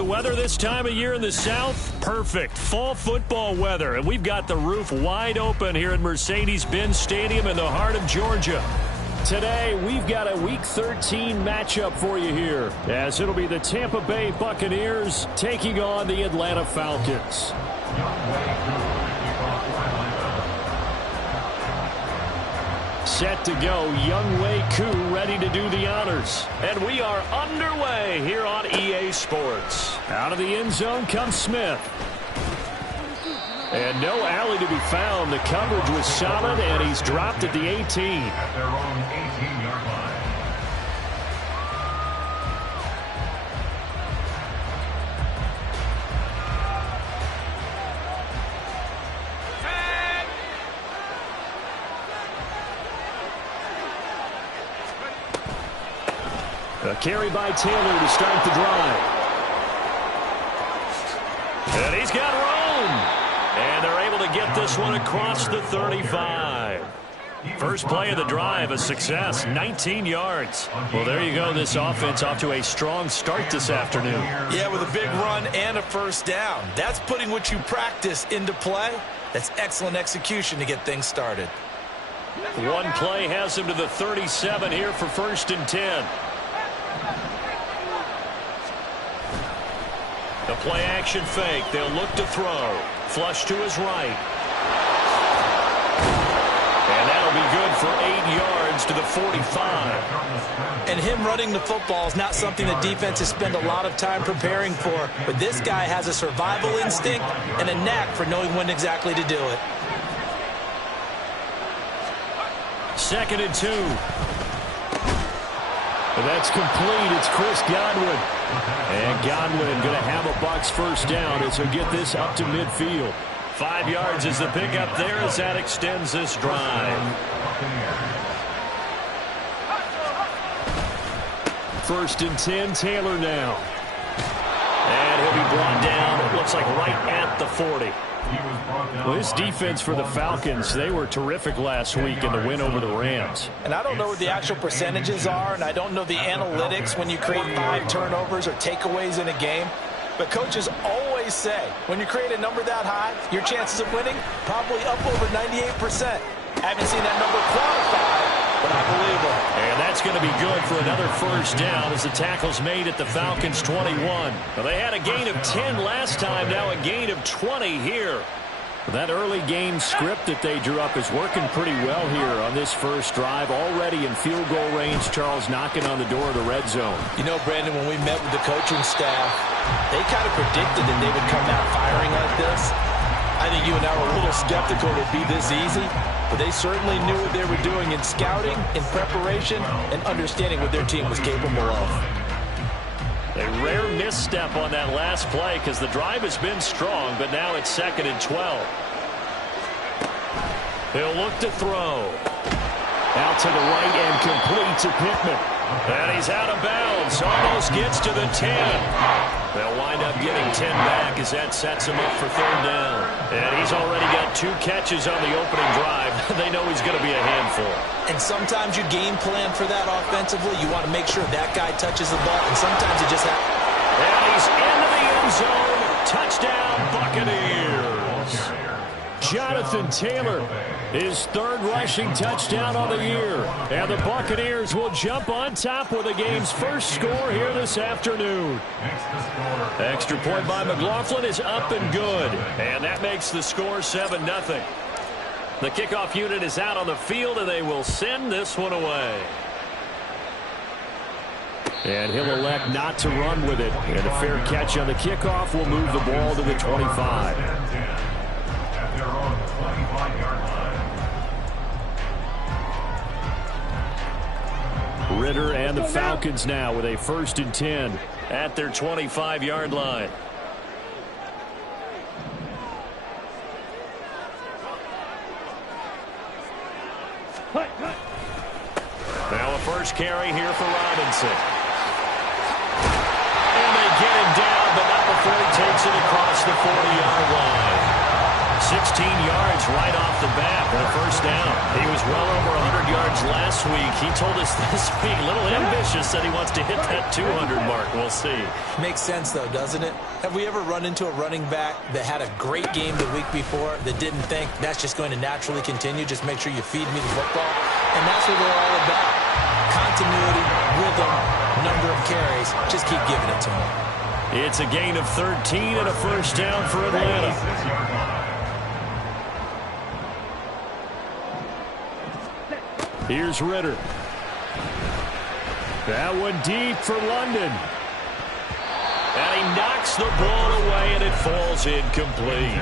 the weather this time of year in the South? Perfect. Fall football weather. And we've got the roof wide open here at Mercedes-Benz Stadium in the heart of Georgia. Today, we've got a Week 13 matchup for you here, as it'll be the Tampa Bay Buccaneers taking on the Atlanta Falcons. Set to go, Younghoe Koo ready to do the honors. And we are underway here on EA Sports. Out of the end zone comes Smith. And no alley to be found. The coverage was solid, and he's dropped at the 18. At their own 18-yard line. A carry by Taylor to start the drive. And he's got room. And they're able to get this one across the 35. First play of the drive, a success, 19 yards. Well, there you go. This offense off to a strong start this afternoon. Yeah, with a big run and a first down. That's putting what you practice into play. That's excellent execution to get things started. One play has him to the 37 here for 1st and 10. The play action fake. They'll look to throw. Flush to his right. And that'll be good for 8 yards to the 45. And him running the football is not something the defenses spend a lot of time preparing for. But this guy has a survival instinct and a knack for knowing when exactly to do it. 2nd and 2. And that's complete. It's Chris Godwin. And Godwin going to have a Bucs first down as he'll get this up to midfield. 5 yards is the pickup there as that extends this drive. 1st and 10, Taylor now. And he'll be brought down, it looks like right at the 40. Well, this defense for the Falcons, they were terrific last week in the win over the Rams. And I don't know what the actual percentages are, and I don't know the analytics when you create 5 turnovers or takeaways in a game. But coaches always say, when you create a number that high, your chances of winning probably up over 98%. I haven't seen that number quantified, but I believe it. And that's going to be good for another first down as the tackle's made at the Falcons' 21. Well, they had a gain of 10 last time, now a gain of 20 here. That early game script that they drew up is working pretty well here on this first drive. Already in field goal range, Charles knocking on the door of the red zone. You know, Brandon, when we met with the coaching staff, they kind of predicted that they would come out firing like this. I think you and I were a little skeptical it would be this easy, but they certainly knew what they were doing in scouting, in preparation, and understanding what their team was capable of. A rare misstep on that last play because the drive has been strong, but now it's 2nd and 12. He'll look to throw. Out to the right and complete to Pittman. And he's out of bounds. Almost gets to the 10. They'll wind up getting 10 back as that sets him up for 3rd down. And he's already got 2 catches on the opening drive. They know he's going to be a handful. And sometimes you game plan for that offensively. You want to make sure that guy touches the ball, and sometimes it just happens. And he's into the end zone. Touchdown, Buccaneers. Jonathan Taylor, his 3rd rushing touchdown on the year. And the Buccaneers will jump on top with the game's first score here this afternoon. Extra point by McLaughlin is up and good. And that makes the score 7-0. The kickoff unit is out on the field, and they will send this one away. And he'll elect not to run with it. And a fair catch on the kickoff will move the ball to the 25. At their own 25-yard line. Ritter and the Falcons now with a 1st and 10 at their 25-yard line. Now a first carry here for Robinson. And they get him down, but not before he takes it across the 40-yard line. 16 yards right off the bat for the first down. He was well over 100 yards last week. He told us this week, a little ambitious, said he wants to hit that 200 mark. We'll see. Makes sense, though, doesn't it? Have we ever run into a running back that had a great game the week before that didn't think that's just going to naturally continue? Just make sure you feed me the football. And that's what we're all about. Continuity, rhythm, number of carries. Just keep giving it to him. It's a gain of 13 and a first down for Atlanta. Here's Ritter. That one deep for London. And he knocks the ball away, and it falls incomplete.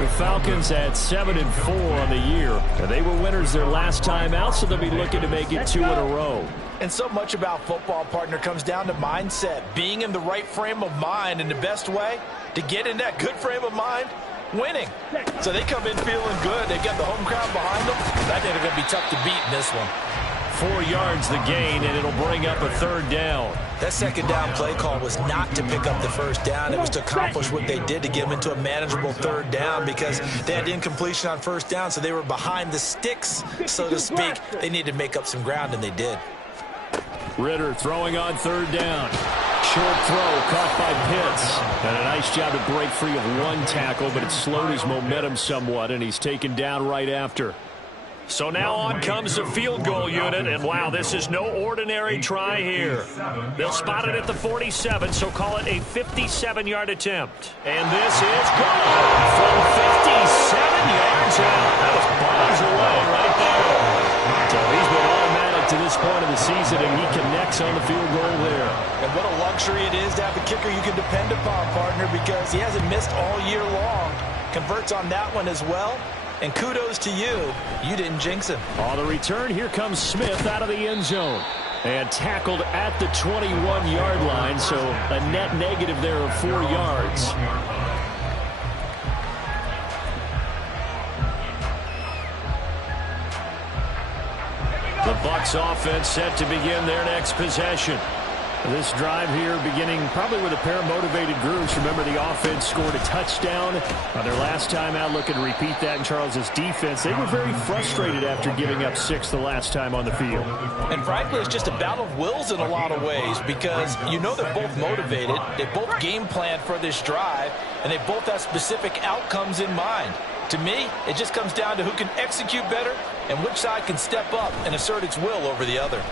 The Falcons had 7-4 on the year. And they were winners their last time out, so they'll be looking to make it 2 in a row. And so much about football, partner, comes down to mindset. Being in the right frame of mind, and the best way to get in that good frame of mind, winning. So they come in feeling good. They've got the home crowd behind them. I think they're going to be tough to beat in this one. 4 yards the gain, and it'll bring up a third down. That second down play call was not to pick up the first down. It was to accomplish what they did to get them into a manageable third down because they had incompletion on first down, so they were behind the sticks, so to speak. They needed to make up some ground, and they did. Ritter throwing on third down. Short throw caught by Pitts. And a nice job to break free of one tackle, but it slowed his momentum somewhat, and he's taken down right after. So now on comes the field goal unit, and wow, this is no ordinary try here. They'll spot it at the 47, so call it a 57-yard attempt. And this is good from 57 yards out. That was miles away right there. So he's been automatic to this point of the season, and he connects on the field goal there. And what a luxury it is to have a kicker you can depend upon, partner, because he hasn't missed all year long. Converts on that one as well. And kudos to you. You didn't jinx him. On the return, here comes Smith out of the end zone. And tackled at the 21-yard line, so a net negative there of 4 yards. The Bucs offense set to begin their next possession. This drive here beginning probably with a pair of motivated groups. Remember, the offense scored a touchdown on their last time out. Looking to repeat that in Charles's defense. They were very frustrated after giving up 6 the last time on the field. And frankly, it's just a battle of wills in a lot of ways because you know they're both motivated. They both game plan for this drive, and they both have specific outcomes in mind. To me, it just comes down to who can execute better and which side can step up and assert its will over the other.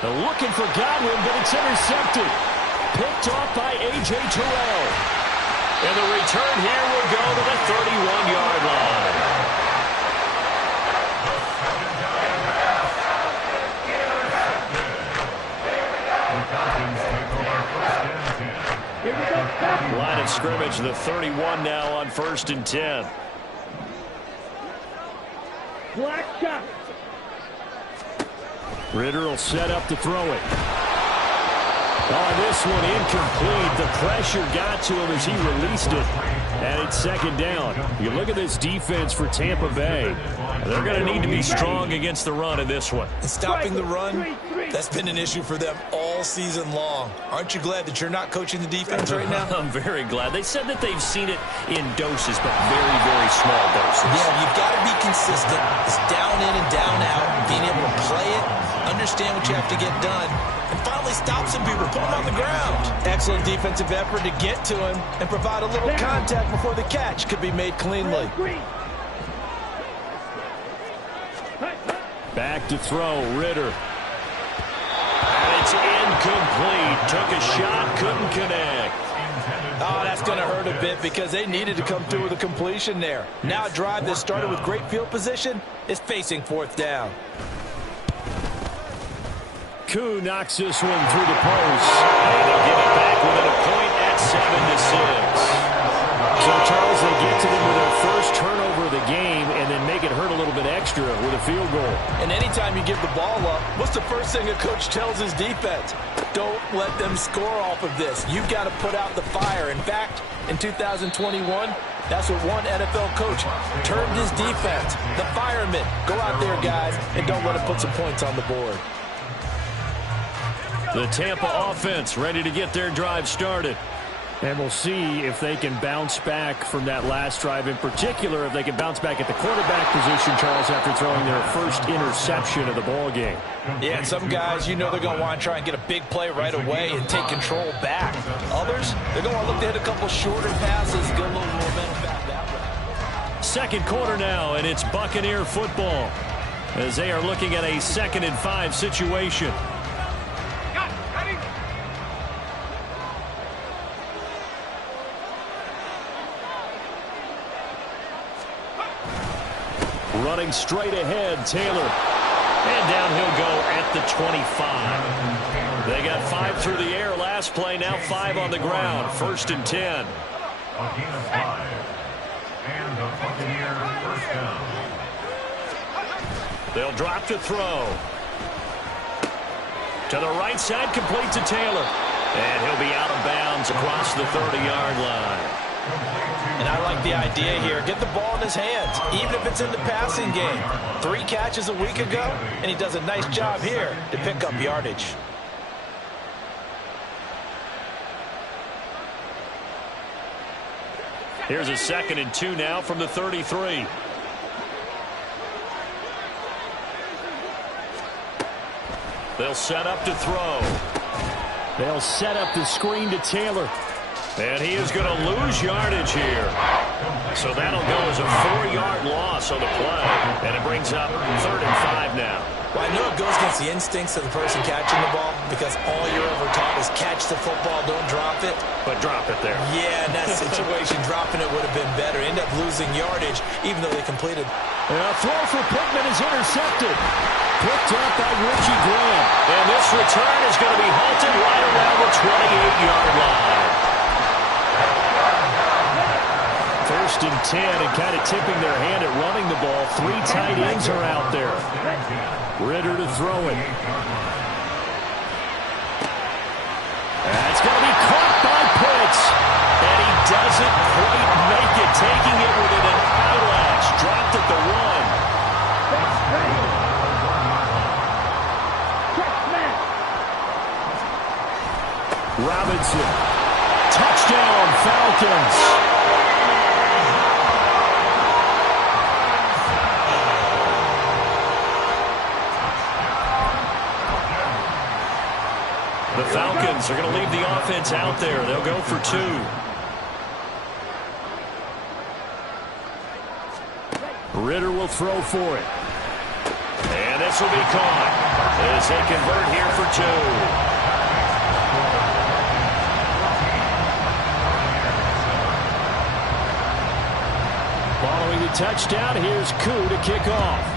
They're looking for Godwin, but it's intercepted. Picked off by A.J. Terrell. And the return here will go to the 31-yard line. Line of scrimmage, the 31 now on 1st and 10. Black shot. Ritter will set up to throw it. Oh, this one incomplete. The pressure got to him as he released it. And it's second down. You look at this defense for Tampa Bay. They're going to need to be strong against the run in this one. And stopping the run, that's been an issue for them all season long. Aren't you glad that you're not coaching the defense right now? I'm very glad. They said that they've seen it in doses, but very, very small doses. Yeah, you've got to be consistent. It's down in and down out. Being able to play it, understand what you have to get done, and finally stop some people, put them on the ground. Excellent defensive effort to get to him and provide a little contact before the catch could be made cleanly. Back to throw, Ritter. And it's incomplete. Took a shot, couldn't connect. Oh, that's going to hurt a bit because they needed to come through with a completion there. Now a drive that started with great field position is facing 4th down. Koo knocks this one through the post. And they'll get it back within a point at 7-6. So, Charles, they get to them with their first turnover of the game and then make it hurt a little bit extra with a field goal. And anytime you give the ball up, what's the first thing a coach tells his defense? Don't let them score off of this. You've got to put out the fire. In fact, in 2021, that's what one NFL coach termed his defense. The firemen. Go out there, guys, and don't let them put some points on the board. The Tampa offense ready to get their drive started. And we'll see if they can bounce back from that last drive, in particular if they can bounce back at the quarterback position, Charles, after throwing their first interception of the ball game. Yeah, and some guys, they're going to want to try and get a big play right away and take control back. Others, they're going to want to look to hit a couple shorter passes, get a little momentum back that way. Second quarter now, and it's Buccaneer football as they are looking at a 2nd and 5 situation. Running straight ahead, Taylor. And down he'll go at the 25. They got 5 through the air last play, now 5 on the ground. 1st and 10. A gain of 5. And the Buccaneer first down. They'll drop to throw. To the right side, complete to Taylor. And he'll be out of bounds across the 30-yard line. And I like the idea here. Get the ball in his hands, even if it's in the passing game. 3 catches a week ago, and he does a nice job here to pick up yardage. Here's a 2nd and 2 now from the 33. They'll set up to throw. They'll set up the screen to Taylor. And he is going to lose yardage here. So that'll go as a 4-yard loss on the play. And it brings up 3rd and 5 now. Well, I know it goes against the instincts of the person catching the ball because all you're ever taught is catch the football, don't drop it. But drop it there. Yeah, in that situation, dropping it would have been better. End up losing yardage, even though they completed. And a throw for Pittman is intercepted. Picked up by Richie Graham. And this return is going to be halted right around the 28-yard line. 1st and 10, and kind of tipping their hand at running the ball. 3 tight ends are out there. Ritter to throw it. That's going to be caught by Pitts. And he doesn't quite make it, taking it within an eyelash. Dropped at the 1. Robinson. Touchdown, Falcons. The Falcons are going to leave the offense out there. They'll go for 2. Ritter will throw for it. And this will be caught as they convert here for 2. Following the touchdown, here's Koo to kick off.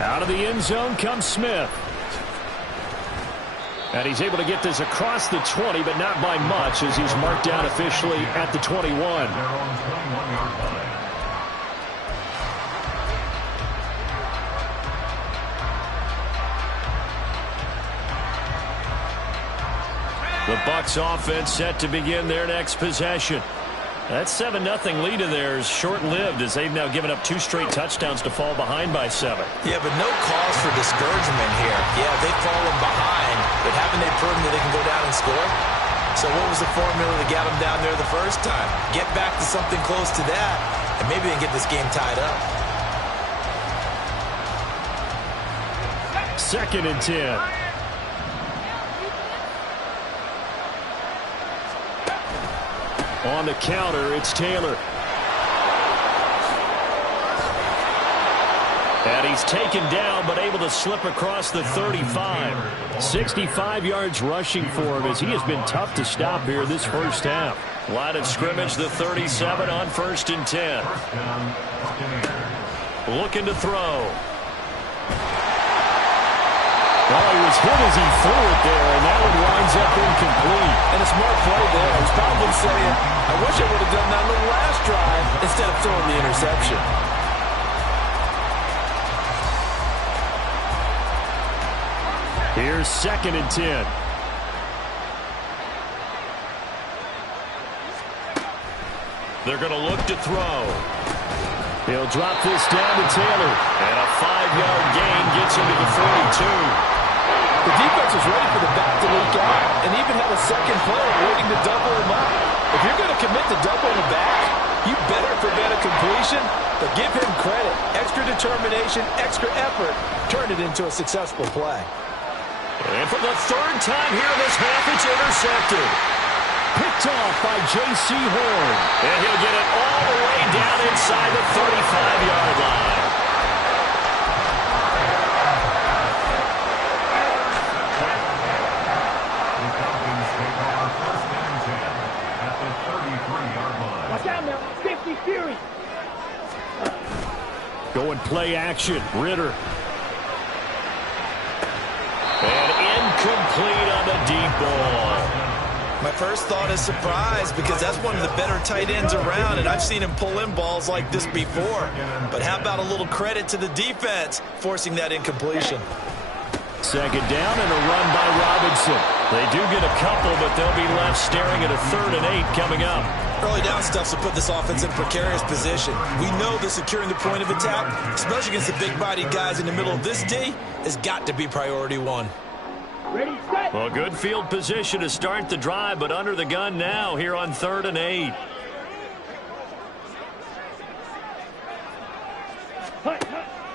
Out of the end zone comes Smith. And he's able to get this across the 20, but not by much, as he's marked down officially at the 21. The Bucs offense set to begin their next possession. That 7-0 lead of theirs short-lived as they've now given up 2 straight touchdowns to fall behind by 7. Yeah, but no cause for discouragement here. Yeah, they've fallen behind, but haven't they proven that they can go down and score? So what was the formula that got them down there the first time? Get back to something close to that, and maybe they can get this game tied up. 2nd and 10. On the counter, it's Taylor. And he's taken down, but able to slip across the 35. 65 yards rushing for him as he has been tough to stop here this first half. Line of scrimmage, the 37 on 1st and 10. Looking to throw. Well, he was hit as he threw it there, and that one winds up incomplete. And a smart play there. He's probably saying, I wish I would have done that on the last drive instead of throwing the interception. Here's 2nd and 10. They're going to look to throw. He'll drop this down to Taylor. And a 5-yard gain gets him to the 42. The defense was ready for the back to leak out and even had a second player waiting to double him up. If you're going to commit to doubling the back, you better prevent a completion, but give him credit. Extra determination, extra effort turned it into a successful play. And for the third time here in this half, it's intercepted. Picked off by J.C. Horn. And he'll get it all the way down inside the 35-yard line. Watch out now. 50 Fury. Going play action. Ritter. And incomplete on the deep ball. My first thought is surprise because that's one of the better tight ends around, and I've seen him pull in balls like this before. But how about a little credit to the defense forcing that incompletion? Second down and a run by Robinson. They do get a couple, but they'll be left staring at a 3rd and 8 coming up. Early down stuff to put this offense in precarious position. We know that securing the point of attack, especially against the big-bodied guys in the middle of this D, has got to be priority one. Ready, set. Well, good field position to start the drive, but under the gun now here on 3rd and 8.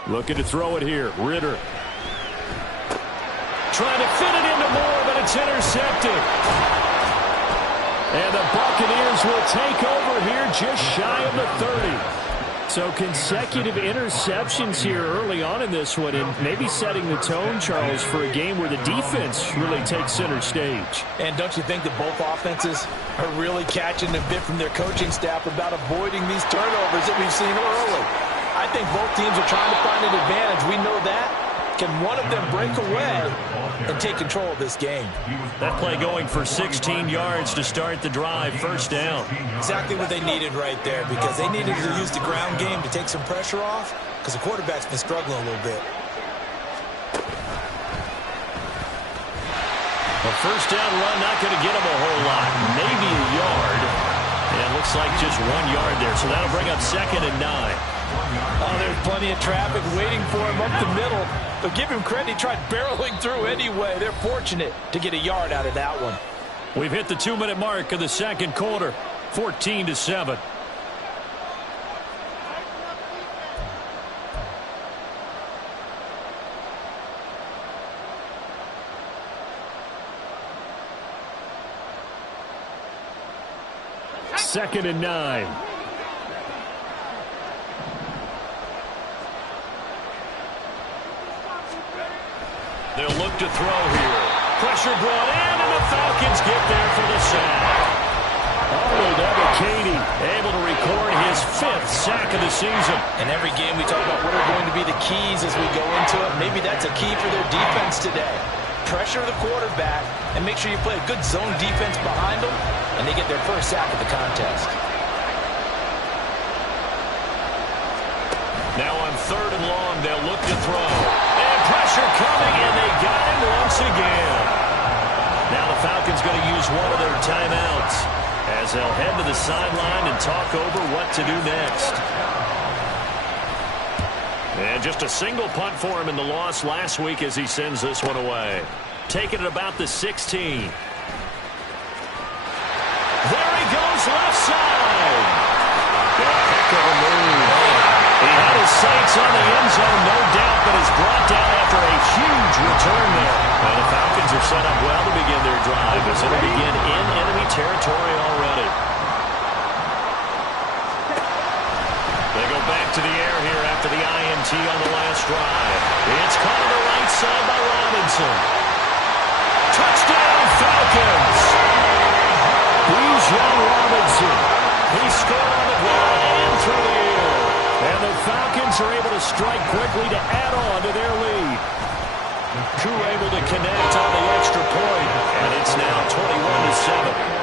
Looking to throw it here. Ritter. Trying to fit it into Moore, but it's intercepted. And the Buccaneers will take over here just shy of the 30. So consecutive interceptions here early on in this one, and maybe setting the tone, Charles, for a game where the defense really takes center stage. And don't you think that both offenses are really catching a bit from their coaching staff about avoiding these turnovers that we've seen early? I think both teams are trying to find an advantage. We know that. Can one of them break away and take control of this game? That play going for 16 yards to start the drive. First down. Exactly what they needed right there, because they needed to use the ground game to take some pressure off, because the quarterback's been struggling a little bit. A first down run not going to get him a whole lot. Maybe a yard. And it looks like just 1 yard there. So that'll bring up 2nd and 9. Oh, there's plenty of traffic waiting for him up the middle. But give him credit, he tried barreling through anyway. They're fortunate to get a yard out of that one. We've hit the 2-minute mark of the second quarter. 14-7. Second and 9. They'll look to throw here. Pressure brought in, and the Falcons get there for the sack. Arnold Ebiketie able to record his 5th sack of the season. In every game we talk about what are going to be the keys as we go into it. Maybe that's a key for their defense today. Pressure the quarterback and make sure you play a good zone defense behind them, and they get their first sack of the contest. Now on 3rd and long, they'll look to throw. And pressure coming, and they got him once again. Now the Falcons going to use one of their timeouts as they'll head to the sideline and talk over what to do next. And just a single punt for him in the loss last week as he sends this one away. Taking it about the 16. There he goes, left side. Heck of a move. He had his sights on the end zone, no doubt, but is brought down after a huge return there. And the Falcons are set up well to begin their drive as it'll begin in enemy territory already. They go back to the air here after the INT on the last drive. It's caught on the right side by Robinson. Touchdown, Falcons! Bijan Robinson. He scored on the ground and through the air. And the Falcons are able to strike quickly to add on to their lead. Koo able to connect on the extra point, and it's now 21-7.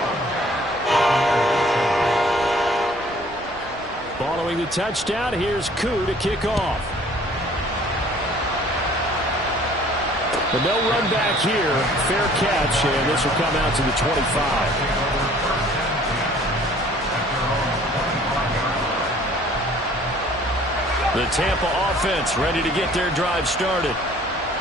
Following the touchdown, here's Koo to kick off. But no run back here. Fair catch, and this will come out to the 25. The Tampa offense ready to get their drive started.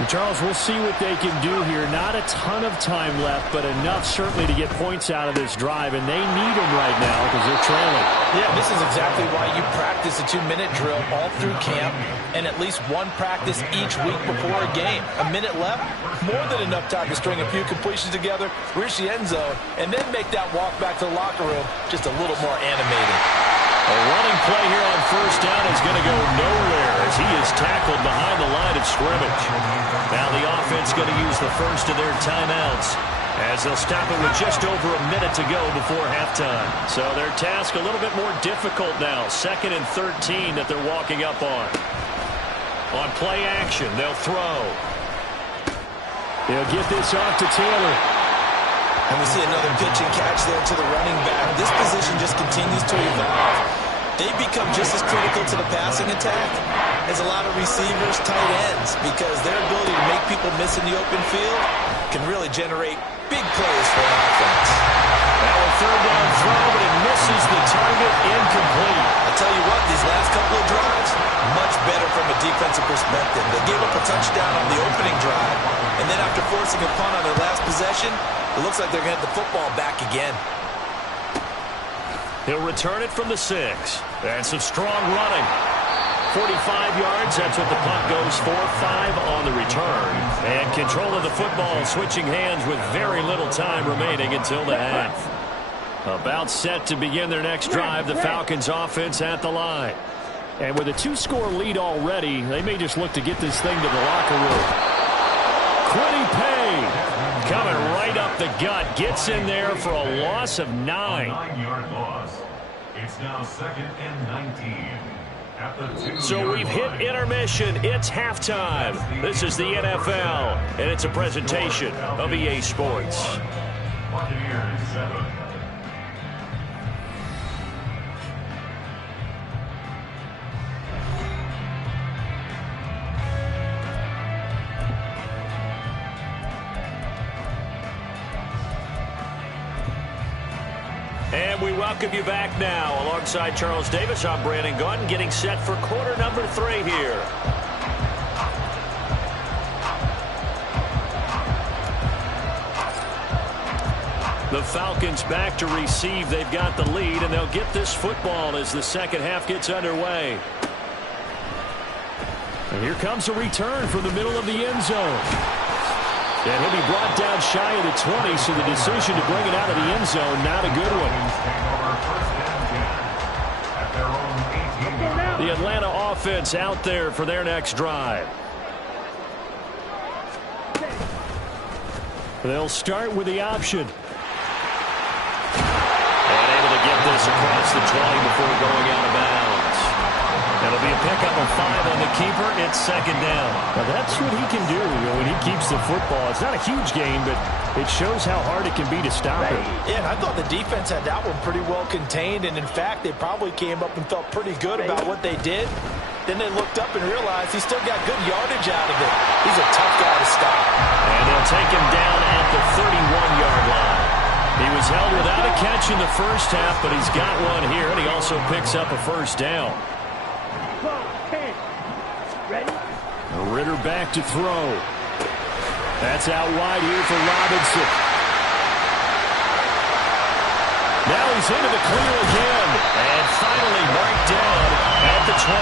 Charles, we'll see what they can do here. Not a ton of time left, but enough certainly to get points out of this drive, and they need them right now because they're trailing. Yeah, this is exactly why you practice a 2-minute drill all through camp and at least one practice each week before a game. A minute left, more than enough time to string a few completions together, reach the end zone, and then make that walk back to the locker room just a little more animated. A running play here on first down is going to go nowhere as he is tackled behind the line of scrimmage. Now the offense going to use the first of their timeouts as they'll stop it with just over a minute to go before halftime. So their task a little bit more difficult now. 2nd and 13 that they're walking up on. On play action, they'll throw. They'll get this off to Taylor. And we see another pitch and catch there to the running back. This position just continues to evolve. They become just as critical to the passing attack as a lot of receivers, tight ends, because their ability to make people miss in the open field can really generate big plays for an offense. Now a 3rd down throw, but it misses the target, incomplete. I'll tell you what, these last couple of drives, much better from a defensive perspective. They gave up a touchdown on the opening drive, and then after forcing a punt on their last possession, it looks like they're going to get the football back again. He'll return it from the 6. And some strong running. 45 yards, that's what the punt goes for. 5 on the return. And control of the football switching hands with very little time remaining until the half. About set to begin their next drive, the Falcons offense at the line. And with a 2-score lead already, they may just look to get this thing to the locker room. Quiddy Pay coming right up the gut. Gets in there for a loss of 9. A 9-yard loss. It's now 2nd and 19. At the 2-yard So we've hit intermission. It's halftime. This is the NFL, and it's a presentation of EA Sports. Buccaneers 7. And we welcome you back now. Alongside Charles Davis, I'm Brandon Gaudin, getting set for quarter number 3 here. The Falcons back to receive. They've got the lead, and they'll get this football as the second half gets underway. And here comes a return from the middle of the end zone. And he'll be brought down shy of the 20, so the decision to bring it out of the end zone, not a good one. The Atlanta offense out there for their next drive. They'll start with the option. And able to get this across the 20 before going out of bounds. That'll be a pickup of 5 on the keeper. It's 2nd down. Now that's what he can do when he keeps the football. It's not a huge gain, but it shows how hard it can be to stop it. Yeah, and I thought the defense had that one pretty well contained, and in fact, they probably came up and felt pretty good about what they did. Then they looked up and realized he still got good yardage out of it. He's a tough guy to stop. And they'll take him down at the 31-yard line. He was held without a catch in the first half, but he's got one here, and he also picks up a first down. Ritter back to throw. That's out wide here for Robinson. Now he's into the clear again. And finally marked down at the 23.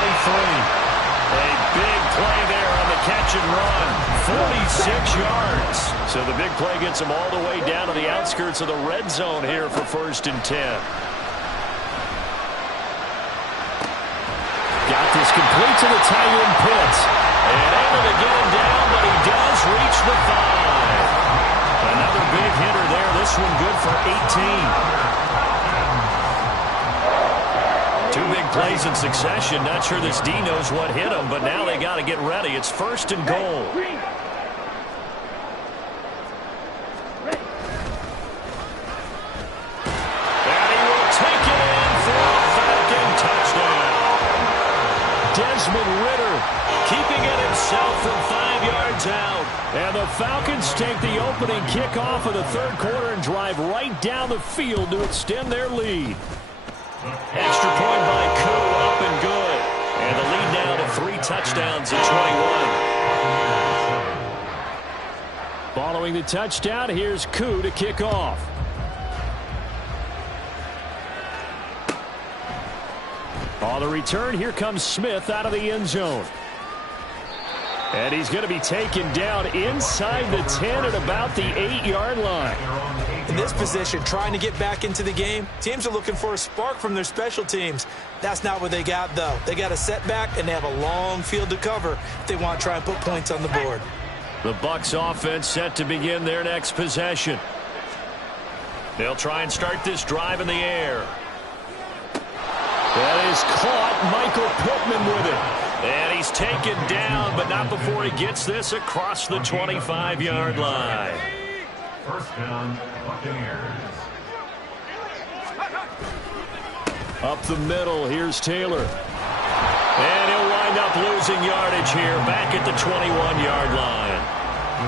A big play there on the catch and run. 46 yards. So the big play gets him all the way down to the outskirts of the red zone here for 1st and 10. Got this complete to the tight end Pitts. And able to get him down, but he does reach the 5. Another big hitter there. This one good for 18. 2 big plays in succession. Not sure this D knows what hit him, but now they got to get ready. It's 1st and goal. And he will take it in for a Falcon touchdown. Desmond Ritter keeping it himself from 5 yards out. And the Falcons take the opening kickoff of the 3rd quarter and drive right down the field to extend their lead. Extra point by Koo, up and good. And the lead now to 3 touchdowns at 21. Following the touchdown, here's Koo to kick off. On the return, here comes Smith out of the end zone. And he's going to be taken down inside the 10 at about the 8-yard line. In this position, trying to get back into the game, teams are looking for a spark from their special teams. That's not what they got, though. They got a setback, and they have a long field to cover if they want to try and put points on the board. The Bucs offense set to begin their next possession. They'll try and start this drive in the air. That is caught. Michael Pittman with it. And he's taken down, but not before he gets this across the 25-yard line. First down, Buccaneers. Up the middle, here's Taylor. And he'll wind up losing yardage here back at the 21-yard line.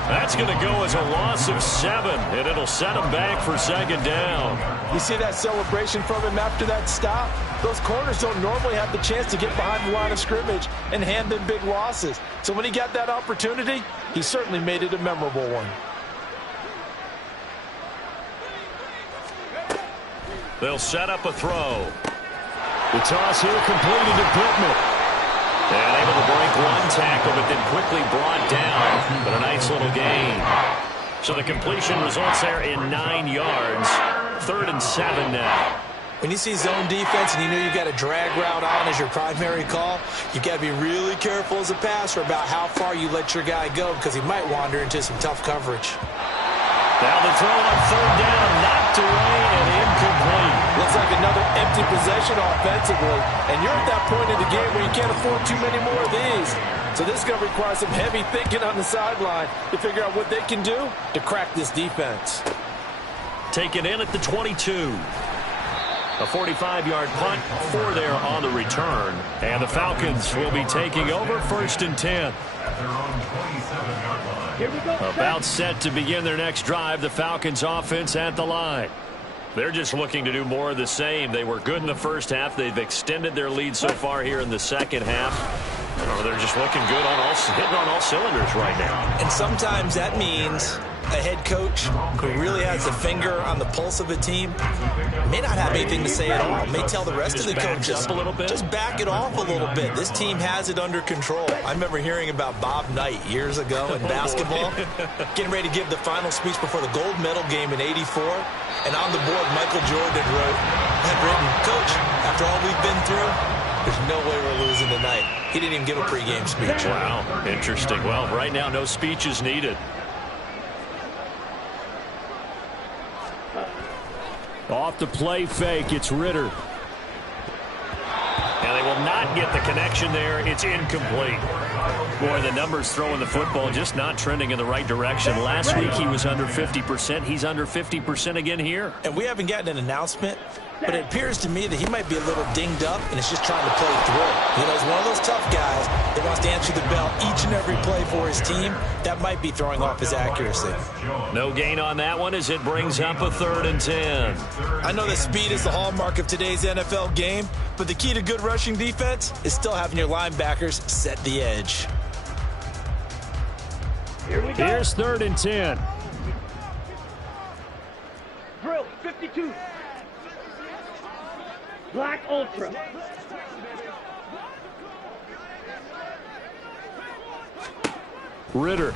That's going to go as a loss of 7, and it'll set him back for second down. You see that celebration from him after that stop? Those corners don't normally have the chance to get behind the line of scrimmage and hand them big losses. So when he got that opportunity, he certainly made it a memorable one. They'll set up a throw. The toss here completed to Pittman. And able to break one tackle, but then quickly brought down. But a nice little gain. So the completion results there in 9 yards. 3rd and 7 now. When you see zone defense and you know you've got a drag route on as your primary call, you've got to be really careful as a passer about how far you let your guy go because he might wander into some tough coverage. Now the throw on 3rd down, knocked away and incomplete. Looks like another empty possession offensively, and you're at that point in the game where you can't afford too many more of these. So this is going to require some heavy thinking on the sideline to figure out what they can do to crack this defense. Taken in at the 22. A 45-yard punt, 4 there on the return. And the Falcons will be taking over 1st and 10. At their own 27-yard line. Here we go. About set to begin their next drive, the Falcons offense at the line. They're just looking to do more of the same. They were good in the first half. They've extended their lead so far here in the second half. They're just looking good on hitting on all cylinders right now. And sometimes that means a head coach who really has a finger on the pulse of a team may not have anything to say at all. May tell the rest of the coaches, up a little bit. Just back it off a little bit. This team has it under control. I remember hearing about Bob Knight years ago in basketball, getting ready to give the final speech before the gold medal game in '84. And on the board, Michael Jordan had written, "Coach, after all we've been through, there's no way we're losing tonight." He didn't even give a pregame speech. Wow, interesting. Well, right now, no speech is needed. Off the play fake, it's Ritter. And they will not get the connection there. It's incomplete. Boy, the numbers throwing the football just not trending in the right direction. Last week he was under 50%. He's under 50% again here. And we haven't gotten an announcement, but it appears to me that he might be a little dinged up and is just trying to play through. You know, he's one of those tough guys that wants to answer the bell each and every play for his team. That might be throwing off his accuracy. No gain on that one as it brings up a 3rd and 10. I know that speed is the hallmark of today's NFL game, but the key to good rushing defense is still having your linebackers set the edge. Here we go. Here's 3rd and 10. Drill 52. Black Ultra. Ritter.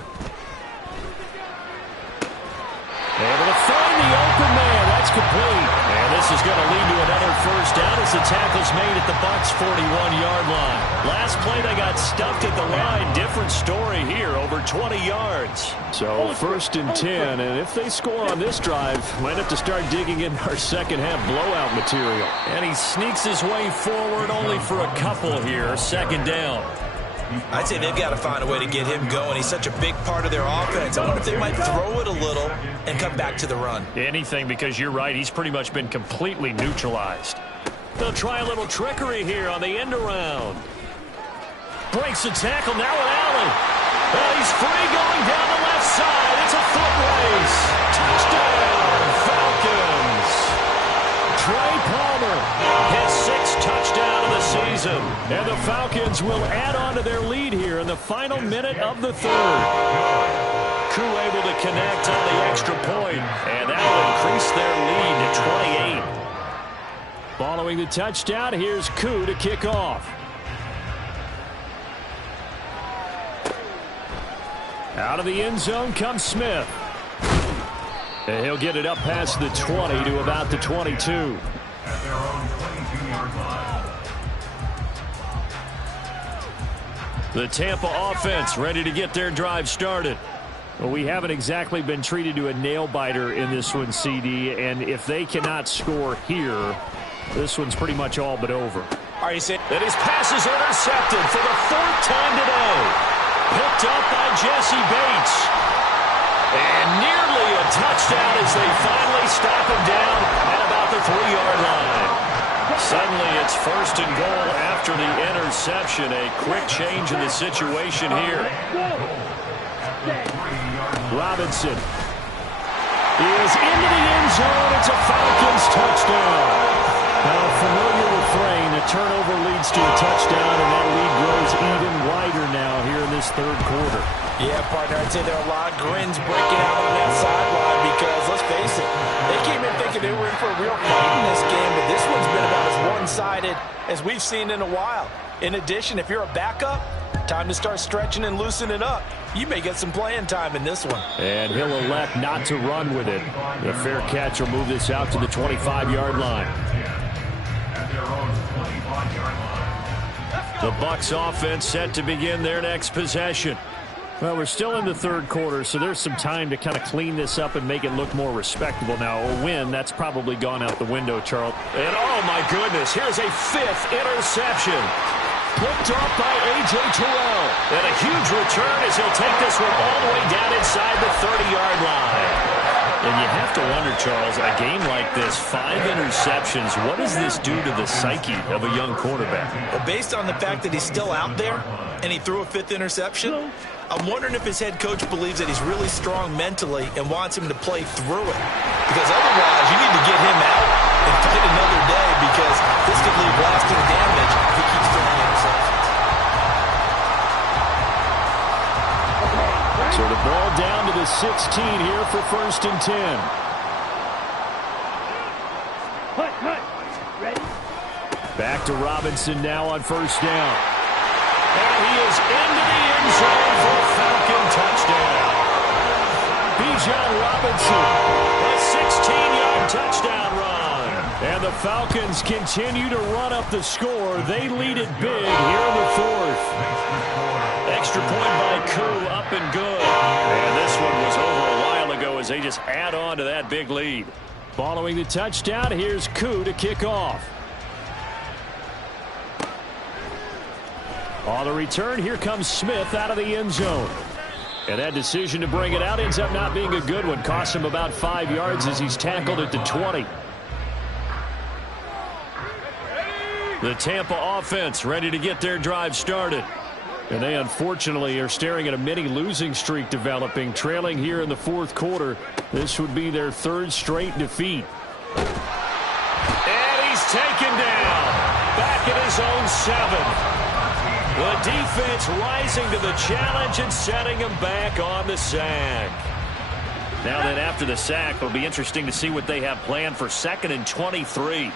Able to find the open man. That's complete. And this is going to lead to another 1st down as the tackle's made at the Bucs' 41-yard line. Last play they got stuffed at the line. Different story here, over 20 yards. So 1st and 10, and if they score on this drive, might have to start digging in our second half blowout material. And he sneaks his way forward only for a couple here. 2nd down. I'd say they've got to find a way to get him going. He's such a big part of their offense. I wonder if they might throw it a little and come back to the run. Anything, because you're right. He's pretty much been completely neutralized. They'll try a little trickery here on the end around. Breaks the tackle. Now an alley. Well, he's free going down the left side. It's a foot race. Touchdown, Falcons. Trey Palmer his 6th touchdown of the season. And the Falcons will add on to their lead here in the final minute of the 3rd. Koo able to connect on the extra point, and that will increase their lead to 28. Following the touchdown, here's Koo to kick off. Out of the end zone comes Smith. And he'll get it up past the 20 to about the 22. At their own 22-yard line. The Tampa offense ready to get their drive started. Well, we haven't exactly been treated to a nail-biter in this one, CD, and if they cannot score here, this one's pretty much all but over. Are you saying that his pass is intercepted for the fourth time today? Picked up by Jesse Bates. And nearly a touchdown as they finally stop him down at about the 3-yard line. Suddenly it's first and goal after the interception. A quick change in the situation here. Robinson is into the end zone. It's a Falcons touchdown. Now a familiar refrain. A turnover leads to a touchdown, and that lead grows even wider now here in this third quarter. Yeah, partner, I'd say there are a lot of grins breaking out on that sideline because, let's face it, they came in thinking they were in for a real fight in this game, but this one's been about as one-sided as we've seen in a while. In addition, if you're a backup, time to start stretching and loosening up. You may get some playing time in this one. And he'll elect not to run with it. The fair catch will move this out to the 25-yard line. At their own 25-yard line. The Bucs offense set to begin their next possession. Well, we're still in the third quarter, so there's some time to kind of clean this up and make it look more respectable now. A win, that's probably gone out the window, Charles. And, oh, my goodness, here's a fifth interception. Picked up by A.J. Terrell. And a huge return as he'll take this one all the way down inside the 30-yard line. And you have to wonder, Charles, a game like this, 5 interceptions, what does this do to the psyche of a young quarterback? Well, based on the fact that he's still out there and he threw a fifth interception, I'm wondering if his head coach believes that he's really strong mentally and wants him to play through it. Because otherwise, you need to get him out and fight another day because this could leave lasting damage if he keeps throwing interceptions. So the ball down to the 16 here for 1st and 10. Cut. Ready? Back to Robinson now on 1st down. And he is into the end zone for a Falcon touchdown. Bijan Robinson, a 16-yard touchdown run. And the Falcons continue to run up the score. They lead it big here in the fourth. Extra point by Koo, up and good. And this one was over a while ago as they just add on to that big lead. Following the touchdown, here's Koo to kick off. On the return, here comes Smith out of the end zone. And that decision to bring it out ends up not being a good one. Costs him about 5 yards as he's tackled at the 20. The Tampa offense ready to get their drive started. And they unfortunately are staring at a mini losing streak developing, trailing here in the fourth quarter. This would be their 3rd straight defeat. And he's taken down. Back at his own 7. The defense rising to the challenge and setting him back on the sack. Now then, after the sack, it'll be interesting to see what they have planned for 2nd and 23.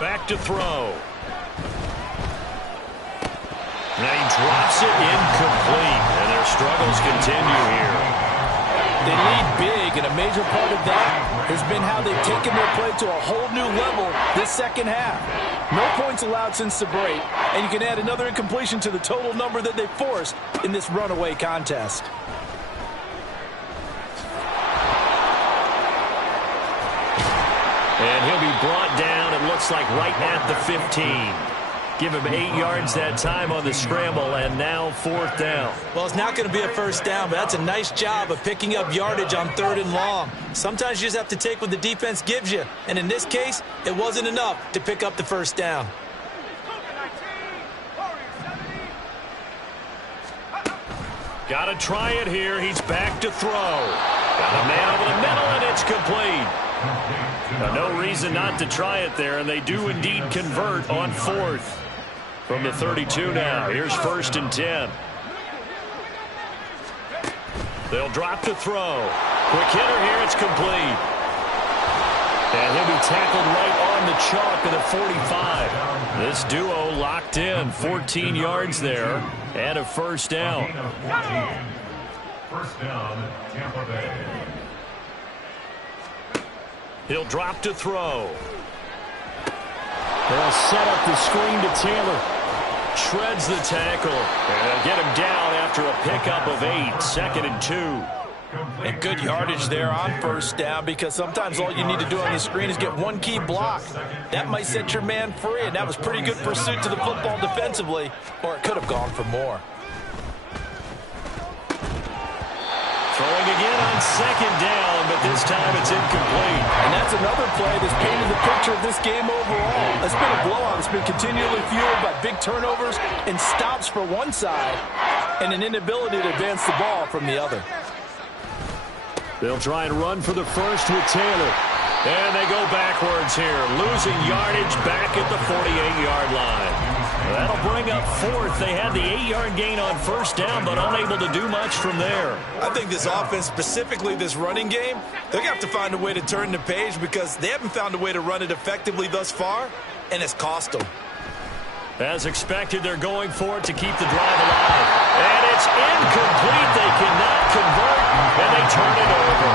Back to throw. And he drops it incomplete. And their struggles continue here. They lead big, and a major part of that has been how they've taken their play to a whole new level this second half. No points allowed since the break, and you can add another incompletion to the total number that they forced in this runaway contest. And he'll be brought down, it looks like, right at the 15. Give him 8 yards that time on the scramble, and now 4th down. Well, it's not going to be a first down, but that's a nice job of picking up yardage on 3rd and long. Sometimes you just have to take what the defense gives you, and in this case, it wasn't enough to pick up the first down. Got to try it here. He's back to throw. Got a man over the middle, and it's complete. No reason not to try it there, and they do indeed convert on 4th. From the 32 now, here's 1st and 10. They'll drop to throw. Quick hitter here, it's complete. And he'll be tackled right on the chalk of the 45. This duo locked in, 14 yards there, and a first down. First down, Tampa Bay. He'll drop to throw. They'll set up the screen to Taylor. Shreds the tackle. And they'll get him down after a pickup of 8. 2nd and 2. And good yardage there on 1st down, because sometimes all you need to do on the screen is get one key block. That might set your man free, and that was pretty good pursuit to the football defensively, or it could have gone for more. Throwing again on 2nd down, but this time it's incomplete. And that's another play that's painted the picture of this game overall. It's been a blowout. It's been continually fueled by big turnovers and stops for one side and an inability to advance the ball from the other. They'll try and run for the first with Taylor. And they go backwards here, losing yardage back at the 48-yard line. That'll bring up 4th. They had the 8-yard gain on 1st down, but unable to do much from there. I think this offense, specifically this running game, they're going to have to find a way to turn the page, because they haven't found a way to run it effectively thus far, and it's cost them. As expected, they're going for it to keep the drive alive. And it's incomplete. They cannot convert, and they turn it over.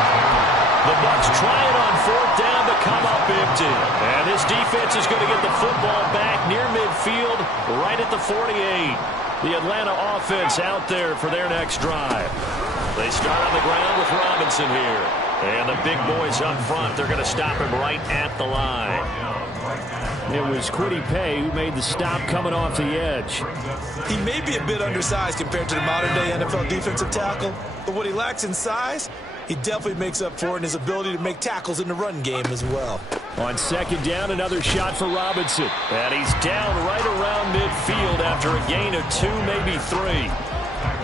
The Bucs try it on 4th down, but come up empty. And this defense is going to get the football back near midfield, right at the 48. The Atlanta offense out there for their next drive. They start on the ground with Robinson here. And the big boys up front, they're going to stop him right at the line. It was Kwity Paye who made the stop coming off the edge. He may be a bit undersized compared to the modern-day NFL defensive tackle, but what he lacks in size, he definitely makes up for it in his ability to make tackles in the run game as well. On 2nd down, another shot for Robinson. And he's down right around midfield after a gain of 2, maybe 3.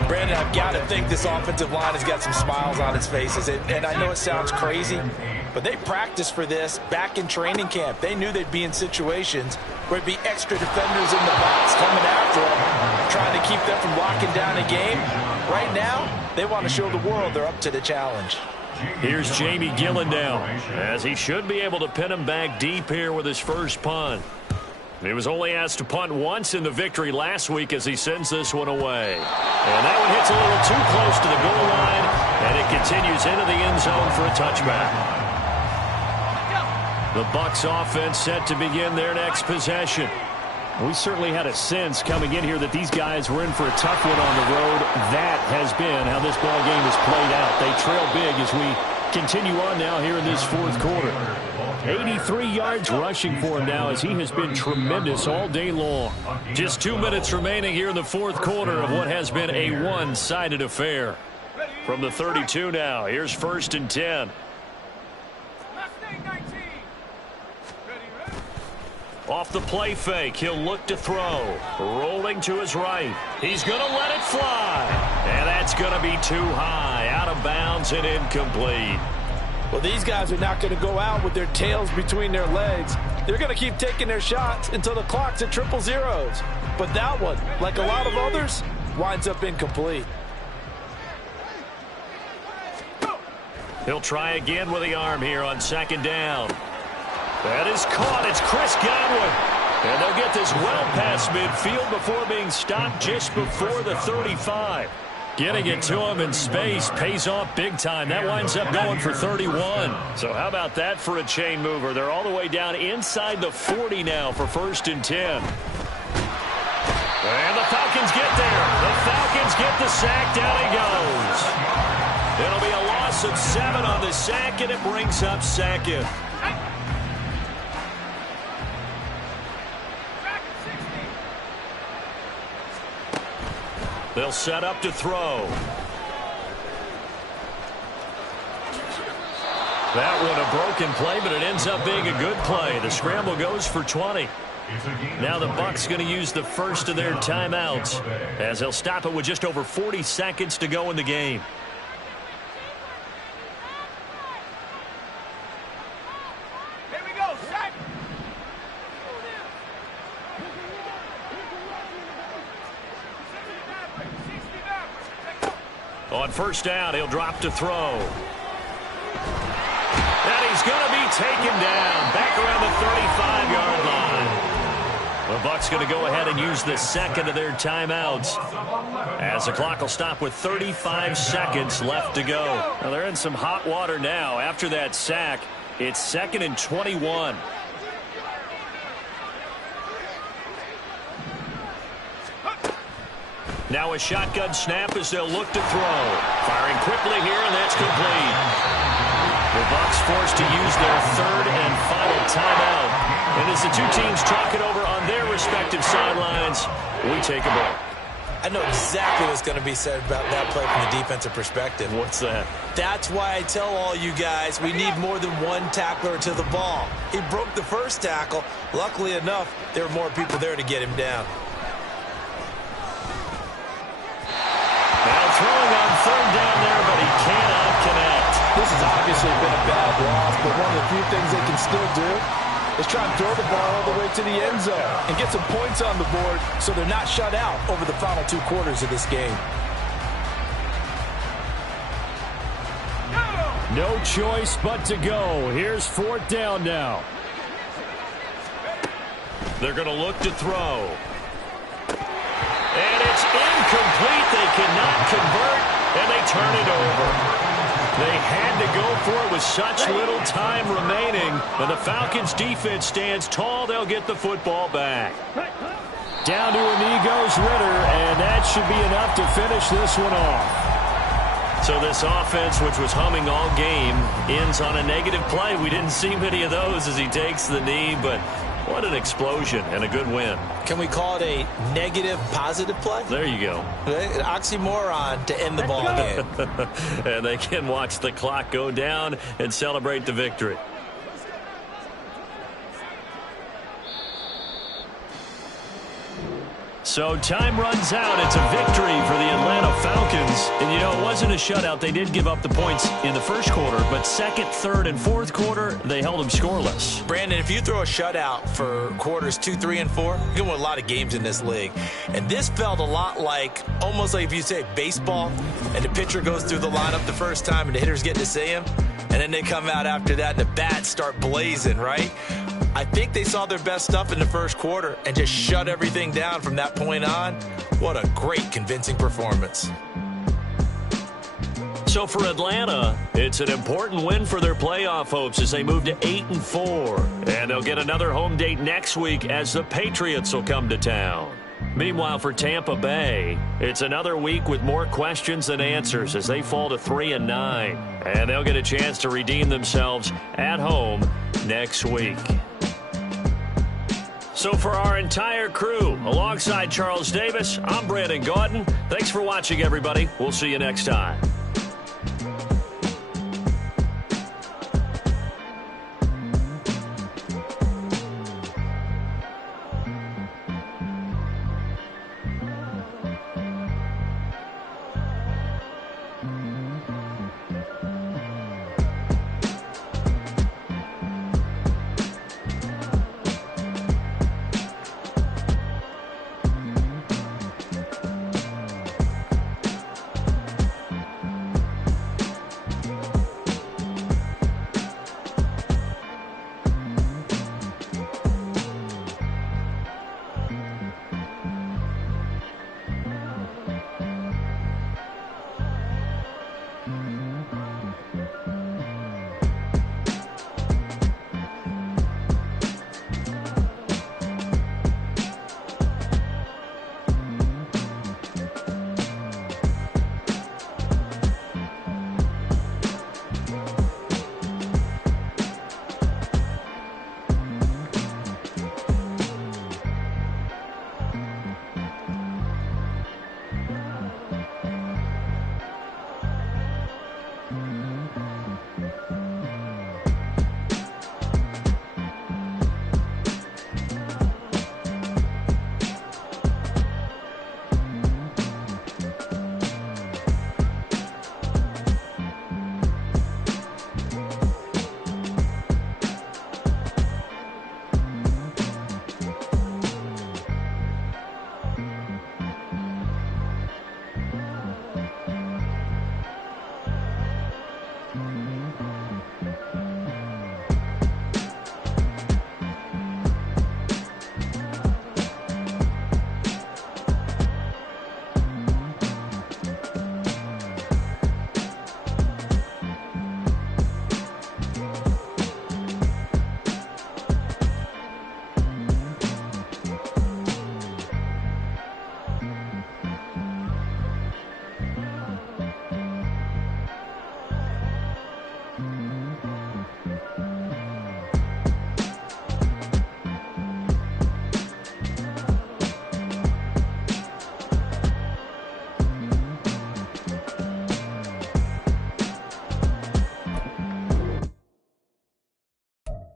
Brandon, I've got to think this offensive line has got some smiles on its faces. And I know it sounds crazy, but they practiced for this back in training camp. They knew they'd be in situations where it'd be extra defenders in the box coming after them, trying to keep them from locking down a game. Right now, they want to show the world they're up to the challenge. Here's Jamie Gillen down, as he should be able to pin him back deep here with his first punt. He was only asked to punt once in the victory last week as he sends this one away. And that one hits a little too close to the goal line, and it continues into the end zone for a touchback. The Bucs offense set to begin their next possession. We certainly had a sense coming in here that these guys were in for a tough one on the road. That has been how this ball game has played out. They trail big as we continue on now here in this 4th quarter. 83 yards rushing for him now, as he has been tremendous all day long. Just 2 minutes remaining here in the 4th quarter of what has been a one-sided affair. From the 32 now, here's 1st and 10. Off the play fake, he'll look to throw. Rolling to his right. He's going to let it fly. And that's going to be too high. Out of bounds and incomplete. Well, these guys are not going to go out with their tails between their legs. They're going to keep taking their shots until the clock's at 000. But that one, like a lot of others, winds up incomplete. He'll try again with the arm here on 2nd down. That is caught. It's Chris Godwin. And they'll get this well past midfield before being stopped just before the 35. Getting it to him in space pays off big time. That winds up going for 31. So how about that for a chain mover? They're all the way down inside the 40 now for 1st and 10. And the Falcons get there. The Falcons get the sack. Down he goes. It'll be a loss of 7 on the sack, and it brings up 2nd. They'll set up to throw. That one a broken play, but it ends up being a good play. The scramble goes for 20. Now the Bucs going to use the first of their timeouts, as they'll stop it with just over 40 seconds to go in the game. On first down, he'll drop to throw. And he's going to be taken down back around the 35-yard line. The Bucs going to go ahead and use the second of their timeouts, as the clock will stop with 35 seconds left to go. Well, they're in some hot water now. After that sack, it's 2nd and 21. Now a shotgun snap as they'll look to throw. Firing quickly here, and that's complete. The Bucs forced to use their third and final timeout. And as the two teams talk it over on their respective sidelines, we take a break. I know exactly what's going to be said about that play from the defensive perspective. What's that? That's why I tell all you guys we need more than one tackler to the ball. He broke the first tackle. Luckily enough, there were more people there to get him down. Now throwing on third down there, but he cannot connect. This has obviously been a bad loss, but one of the few things they can still do is try and throw the ball all the way to the end zone and get some points on the board so they're not shut out over the final 2 quarters of this game. No choice but to go. Here's 4th down now. They're going to look to throw. And it's incomplete. They cannot convert, and they turn it over. They had to go for it with such little time remaining. And the Falcons' defense stands tall. They'll get the football back. Down to a knee goes Ritter, and that should be enough to finish this one off. So this offense, which was humming all game, ends on a negative play. We didn't see many of those as he takes the knee, but what an explosion and a good win. Can we call it a negative positive play? There you go. An oxymoron to end the ball game. And they can watch the clock go down and celebrate the victory. So time runs out. It's a victory for the Atlanta Falcons. And, you know, it wasn't a shutout. They did give up the points in the first quarter, but second, third, and fourth quarter, they held them scoreless. Brandon, if you throw a shutout for quarters 2, 3, and 4, you're going to win a lot of games in this league. And this felt a lot like, almost like if you say baseball, and the pitcher goes through the lineup the first time, and the hitters get to see him, and then they come out after that, and the bats start blazing, right? I think they saw their best stuff in the first quarter and just shut everything down from that point on. What a great, convincing performance. So for Atlanta, it's an important win for their playoff hopes as they move to 8-4. And they'll get another home date next week as the Patriots will come to town. Meanwhile, for Tampa Bay, it's another week with more questions than answers as they fall to 3-9. And they'll get a chance to redeem themselves at home next week. So for our entire crew, alongside Charles Davis, I'm Brandon Gaudin. Thanks for watching, everybody. We'll see you next time.